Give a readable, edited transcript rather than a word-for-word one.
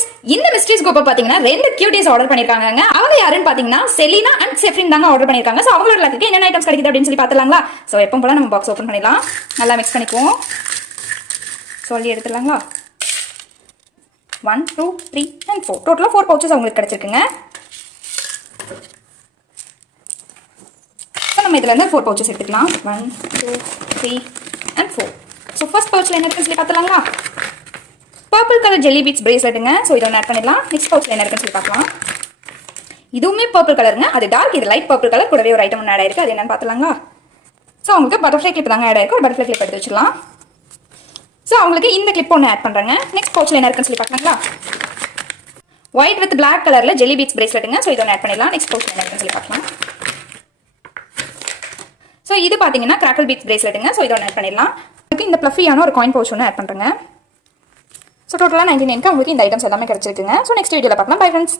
Friends, இந்த mysteries group பாத்தீங்கன்னா ரெண்டு கியூட்டீஸ் ஆர்டர் பண்ணிருக்காங்க. அவங்க யாருன்னு பாத்தீங்கன்னா செலினா அண்ட் செஃப்ரின் தாங்க ஆர்டர் பண்ணிருக்காங்க. சோ அவங்களோட லக்கு என்னென்ன ஐட்டம்ஸ் கிடைக்குது அப்படின்னு சொல்லி பாத்துலாங்களா? சோ எப்பவும் போல நம்ம பாக்ஸ் ஓபன் பண்ணிடலாம். நல்லா மிக்ஸ் பண்ணிக்குவோம். சொல்லி எடுத்துடலாங்களா? 1 2 3 and 4 டோட்டலா 4 பவுச்சஸ் அவங்களுக்கு கிடைச்சிருக்குங்க. ஸோ நம்ம இதுல இருந்து 4 பவுச்சஸ் எடுத்துக்கலாம். 1 2 3 and 4. ஸோ ஃபர்ஸ்ட் பவுச்ல என்ன இருக்குன்னு சொல்லி பார்த்துலாங்களா? பர்பிள் கலர் ஜெல்லி பீட்ஸ் பிரேஸ்லெட்டுங்க. ஸோ இதை ஆட் பண்ணிடலாம். நெக்ஸ்ட் பவுச்ல என்ன இருக்குன்னு சொல்லி பார்க்கலாம். இதுவுமே பர்பிள் கலருங்க. அது டார்க், இது லைட் பர்பிள் கலர். கூடவே ஒரு ஐட்டம் ஒன்று ஆட் ஆயிருக்கு. அது என்னன்னு பார்த்துலாங்களா? ஸோ அவங்களுக்கு பட்டர்ஃப்ளை கிளிப் தாங்க ஆட் ஆயிருக்கு. ஒரு பட்டர்ஃப்ளை கிளிப் எடுத்து வச்சிடலாம். ஸோ அவங்களுக்கு இந்த கிளிப் ஒன்று ஆட் பண்ணுறாங்க. நெக்ஸ்ட் பவுச்ல என்ன இருக்குன்னு சொல்லி பார்க்கலாங்களா? ஒயிட் வித் பிளாக் கலர்ல ஜெல்லி பீட்ஸ் பிரேஸ்லெட்டுங்க. ஸோ இதை ஆட் பண்ணிடலாம். நெக்ஸ்ட் பவுச்ல என்ன இருக்குன்னு சொல்லி பார்க்கலாம். ஸோ இது பார்த்தீங்கன்னா கிராக்கல் பீட்ஸ் பிரேஸ்லெட்டுங்க. ஸோ இதை ஆட் பண்ணிடலாம். இந்த ப்ளஃபியான ஒரு காயின் பவுச் ஒன்று ஆட் பண்ணுறேங்க. ஸோ டோட்டலாக 99க்கு உங்களுக்கு இந்த ஐட்டம்ஸ் எல்லாமே கிடைச்சிருக்குங்க. ஸோ நெக்ஸ்ட் வீடியோவில் பார்க்கலாம். Bye friends.